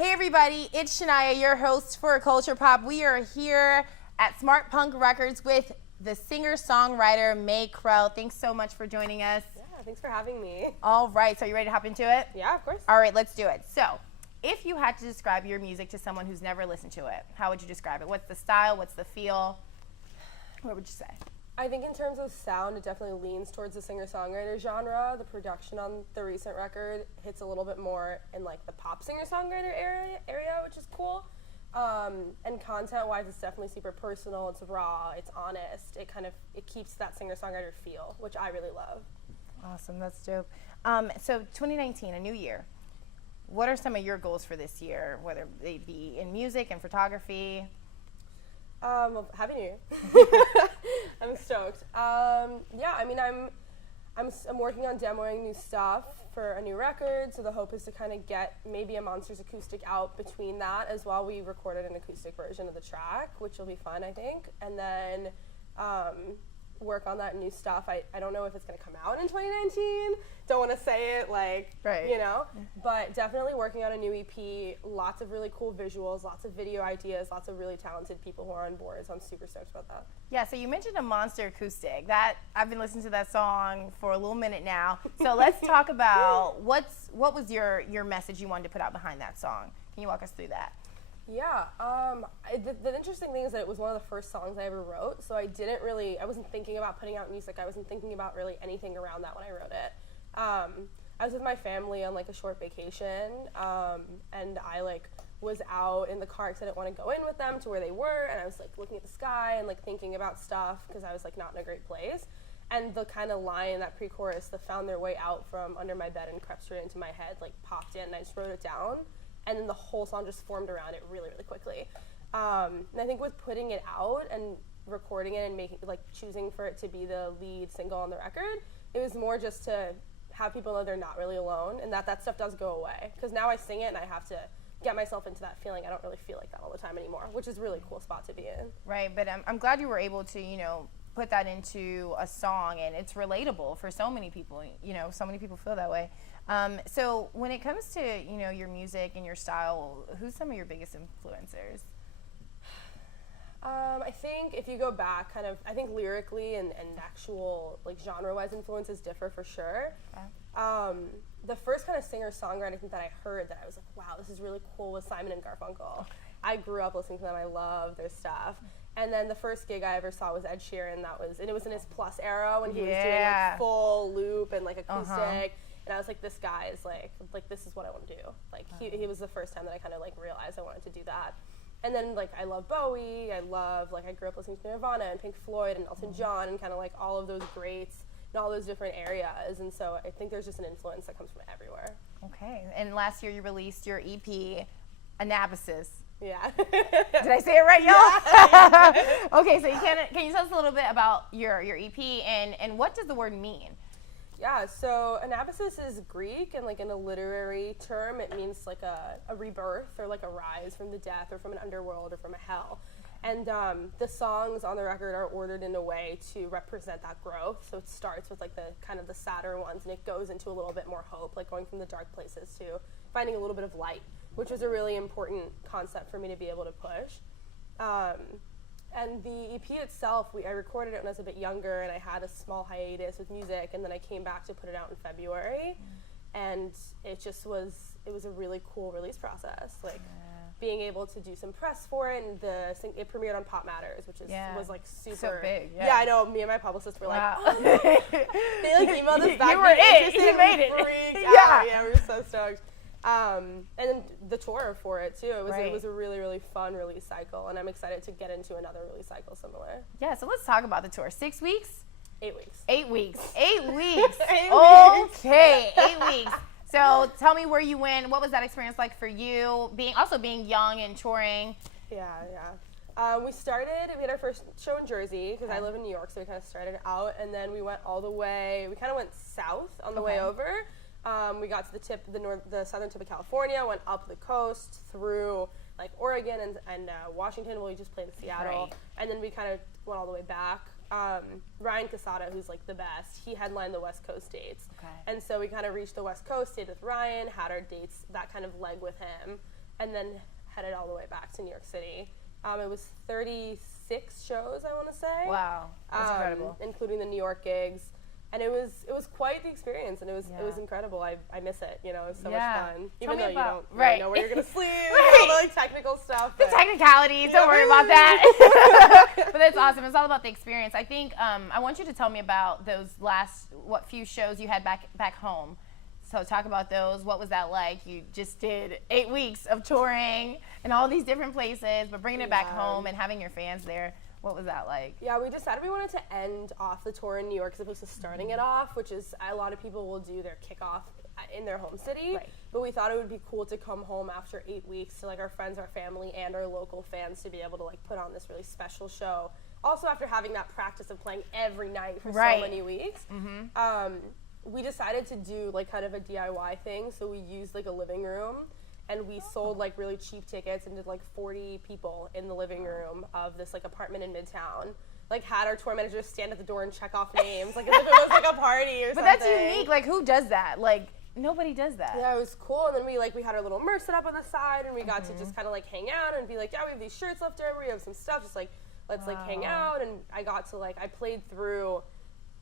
Hey everybody, it's Shanya, your host for Culture Pop. We are here at Smart Punk Records with the singer-songwriter Mae Krell. Thanks so much for joining us. Yeah, thanks for having me. All right, so are you ready to hop into it? Yeah, of course. All right, let's do it. So, if you had to describe your music to someone who's never listened to it, how would you describe it? What's the style? What's the feel? What would you say? I think in terms of sound, it definitely leans towards the singer-songwriter genre. The production on the recent record hits a little bit more in like the pop singer-songwriter area, which is cool. And content-wise, it's definitely super personal. It's raw. It's honest. It keeps that singer-songwriter feel, which I really love. Awesome, that's dope. So 2019, a new year. What are some of your goals for this year, whether they be in music and photography? Well, Happy New Year. I'm stoked. Yeah, I mean, I'm working on demoing new stuff for a new record, so the hope is to kind of get maybe a Monsters acoustic out between that as well. We recorded an acoustic version of the track, which will be fun, I think, and then work on that new stuff. I don't know if it's going to come out in 2019. Don't want to say it like, right. You know, but definitely working on a new EP, lots of really cool visuals, lots of video ideas, lots of really talented people who are on board, so I'm super stoked about that. Yeah, so you mentioned a Monster acoustic. That I've been listening to that song for a little minute now. So let's talk about what was your message you wanted to put out behind that song. Can you walk us through that? Yeah, the interesting thing is that it was one of the first songs I ever wrote, so I wasn't thinking about putting out music. I wasn't thinking about really anything around that when I wrote it. I was with my family on like a short vacation, and I like was out in the car because I didn't want to go in with them to where they were, and I was like looking at the sky and like thinking about stuff because I was like not in a great place. And the kind of line, that pre-chorus, that found their way out from under my bed and crept straight into my head, like popped in, and I just wrote it down. And then the whole song just formed around it really, really quickly. And I think with putting it out and recording it and choosing for it to be the lead single on the record, it was more just to have people know they're not really alone and that stuff does go away. Because now I sing it and I have to get myself into that feeling. I don't really feel like that all the time anymore, which is a really cool spot to be in. Right, but I'm glad you were able to, put that into a song, and it's relatable for so many people. So many people feel that way. So when it comes to, your music and your style, who's some of your biggest influencers? I think if you go back I think lyrically and actual like genre-wise influences differ for sure. Okay. The first kind of singer-songwriter I think that I heard that I was like, wow, this is really cool was Simon and Garfunkel. Okay. I grew up listening to them. I love their stuff. And then the first gig I ever saw was Ed Sheeran. It was in his Plus era when he was doing like full loop and like acoustic. Uh-huh. And I was like, this guy is like this is what I want to do. Like he was the first time that I kind of like realized I wanted to do that. And then like I love Bowie. I grew up listening to Nirvana and Pink Floyd and Elton John and kind of like all of those greats in all those different areas. And so I think there's just an influence that comes from everywhere. Okay. And last year you released your EP, Anabasis. Yeah. Did I say it right, y'all? Yeah. Okay, so can you tell us a little bit about your EP and what does the word mean? Yeah, so anabasis is Greek, and like in a literary term, it means like a rebirth or like a rise from the death or from an underworld or from a hell. And the songs on the record are ordered in a way to represent that growth. So it starts with like the kind of the sadder ones, and it goes into a little bit more hope, like going from the dark places to finding a little bit of light, which was a really important concept for me to be able to push. And the EP itself, I recorded it when I was a bit younger, and I had a small hiatus with music, and then I came back to put it out in February, and it was a really cool release process. Like being able to do some press for it, and it premiered on Pop Matters, which was like super so big. Yeah, I know. Me and my publicist were like, oh. They like emailed us back. You were it. You made it. Freaked out. Yeah, we were so stoked. And then the tour for it too. It was a really, really fun release cycle, and I'm excited to get into another release cycle similar. Yeah, so let's talk about the tour. 6 weeks? 8 weeks. 8 weeks. 8 weeks. Okay, 8 weeks. So tell me where you went. What was that experience like for you? Being young and touring. Yeah. We had our first show in Jersey because I live in New York, so we kind of started out, and then we went all the way. We kind of went south on the way over. We got to the tip, the southern tip of California, went up the coast through like Oregon and Washington. Well, we just played in Seattle, and then we kind of went all the way back. Ryan Casada, who's like the best, he headlined the West Coast dates, and so we kind of reached the West Coast, stayed with Ryan, had our dates, that kind of leg with him, and then headed all the way back to New York City. It was 36 shows, I want to say. Wow, that's incredible. Including the New York gigs. And it was quite the experience, and it was incredible. I miss it, you know, it was so much fun. Even though you don't really know where you're going to sleep, all the like, technical stuff. The technicalities, don't worry about that. But that's awesome. It's all about the experience. I think I want you to tell me about those last, few shows you had back home. So talk about those. What was that like? You just did 8 weeks of touring in all these different places, but bringing it back home and having your fans there. What was that like? Yeah, we decided we wanted to end off the tour in New York as opposed to starting it off, which is a lot of people will do their kickoff in their home city. Right. But we thought it would be cool to come home after 8 weeks to like our friends, our family, and our local fans to be able to like put on this really special show. Also, after having that practice of playing every night for so many weeks, we decided to do like kind of a DIY thing. So we used like a living room. And we sold like really cheap tickets and did like 40 people in the living room of this like apartment in Midtown. Like had our tour manager stand at the door and check off names, like as if it was like a party or something. But that's unique. Like who does that? Like nobody does that. Yeah, it was cool. And then we had our little merch set up on the side, and we got to just kind of like hang out and be like, yeah, we have these shirts left over. We have some stuff. Just like let's like hang out. And I got to like I played through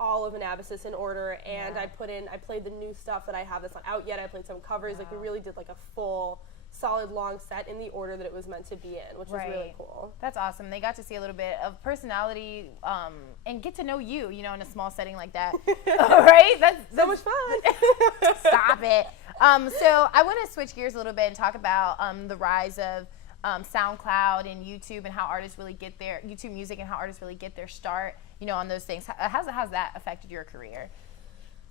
all of Anabasis in order, and I played the new stuff that I have that's not out yet. I played some covers. Like we really did like a full solid long set in the order that it was meant to be in, which was really cool. That's awesome. They got to see a little bit of personality and get to know you, you know, in a small setting like that. Right? That's so much fun. Stop it. So I want to switch gears a little bit and talk about the rise of SoundCloud and YouTube and how artists really get their YouTube music and how artists really get their start, you know, on those things. How's that affected your career?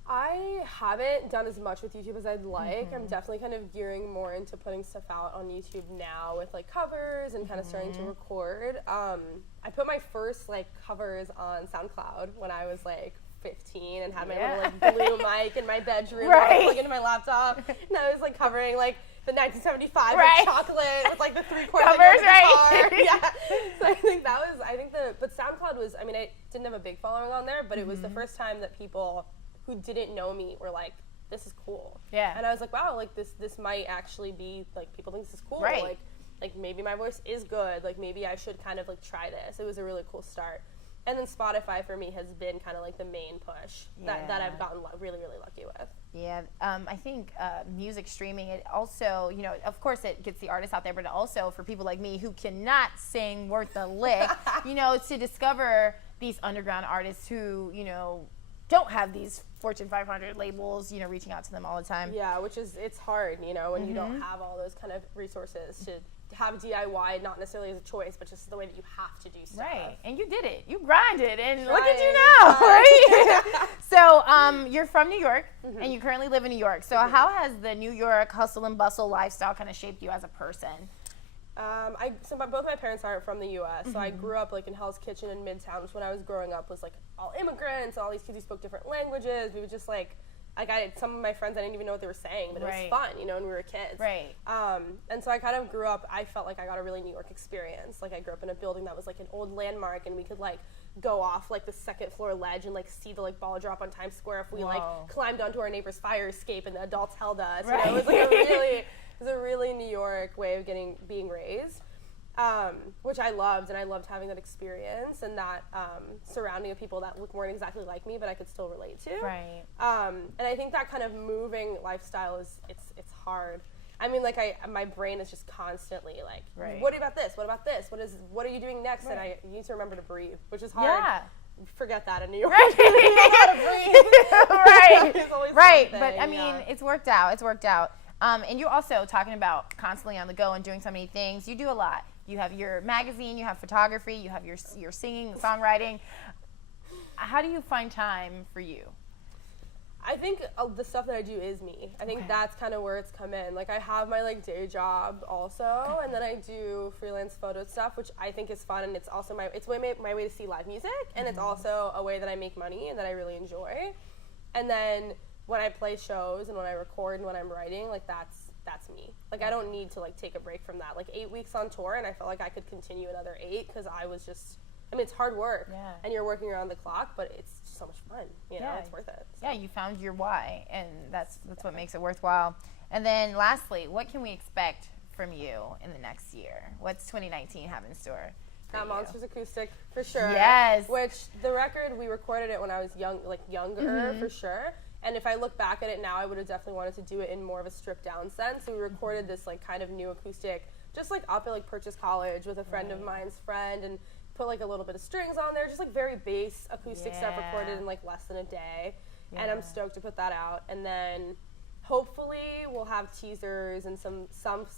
I haven't done as much with YouTube as I'd like. I'm definitely kind of gearing more into putting stuff out on YouTube now with like covers and kind of starting to record. I put my first like covers on SoundCloud when I was like 15 and had my little like blue mic in my bedroom plugged into my laptop, and I was like covering like the 1975 like, chocolate with like the 3/4 covers, guitar. Yeah. So I think but SoundCloud was, I mean, I didn't have a big following on there, but it was the first time that people who didn't know me were like, this is cool. Yeah. And I was like, wow, like this might actually be like, people think this is cool. Right. Like maybe my voice is good. Like maybe I should kind of like try this. It was a really cool start. And then Spotify for me has been kind of like the main push that I've gotten really, really lucky with. Yeah, I think music streaming, it also, you know, of course it gets the artists out there, but also for people like me who cannot sing worth a lick, you know, to discover these underground artists who, you know, don't have these Fortune 500 labels, you know, reaching out to them all the time. Yeah, it's hard, you know, when you don't have all those kind of resources to have DIY, not necessarily as a choice, but just the way that you have to do stuff. Right, and you did it. You grinded, and look at you now, right? So you're from New York, and you currently live in New York. So how has the New York hustle and bustle lifestyle kind of shaped you as a person? Both my parents aren't from the U.S., so I grew up like in Hell's Kitchen in Midtown, which when I was growing up was like all immigrants, all these kids who spoke different languages. We would just like some of my friends, I didn't even know what they were saying, but it was fun, you know, when we were kids. Right. And so I kind of grew up, I felt like I got a really New York experience. Like I grew up in a building that was like an old landmark, and we could like go off like the second floor ledge and like see the like ball drop on Times Square if we like climbed onto our neighbor's fire escape and the adults held us. Right. You know, it was a really New York way of being raised. Which I loved, and I loved having that experience and that surrounding of people that weren't exactly like me, but I could still relate to. Right. And I think that kind of moving lifestyle it's hard. I mean, like my brain is just constantly like, what about this? What about this? What are you doing next? And I need to remember to breathe, which is hard. Yeah. Forget that in New York. Right. You know how to breathe. Right. But I mean, it's worked out. And you're also talking about constantly on the go and doing so many things. You do a lot. You have your magazine, you have photography, you have your singing, songwriting. How do you find time for you? I think the stuff that I do is me. I think that's kind of where it's come in. Like I have my like day job also, and then I do freelance photo stuff, which I think is fun, and it's also my way to see live music, and it's also a way that I make money and that I really enjoy. And then when I play shows and when I record and when I'm writing, like that's me. Like I don't need to like take a break from that. Like 8 weeks on tour, and I felt like I could continue another 8 because I was just, I mean, it's hard work and you're working around the clock, but it's just so much fun. You know, it's worth it. So. Yeah, you found your why, and that's what makes it worthwhile. And then lastly, what can we expect from you in the next year? What's 2019 have in store for you? Monsters Acoustic, for sure. Yes. Which, the record, we recorded it when I was younger, for sure. And if I look back at it now, I would have definitely wanted to do it in more of a stripped down sense. So we recorded this like kind of new acoustic, just like up at like Purchase College with a friend of mine's friend, and put like a little bit of strings on there, just like very bass acoustic stuff recorded in like less than a day. And I'm stoked to put that out. And then hopefully we'll have teasers and some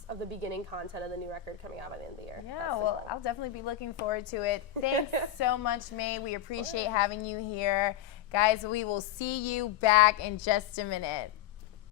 of the beginning content of the new record coming out by the end of the year. Yeah, well, I'll definitely be looking forward to it. Thanks so much, Mae. We appreciate having you here. Guys, we will see you back in just a minute.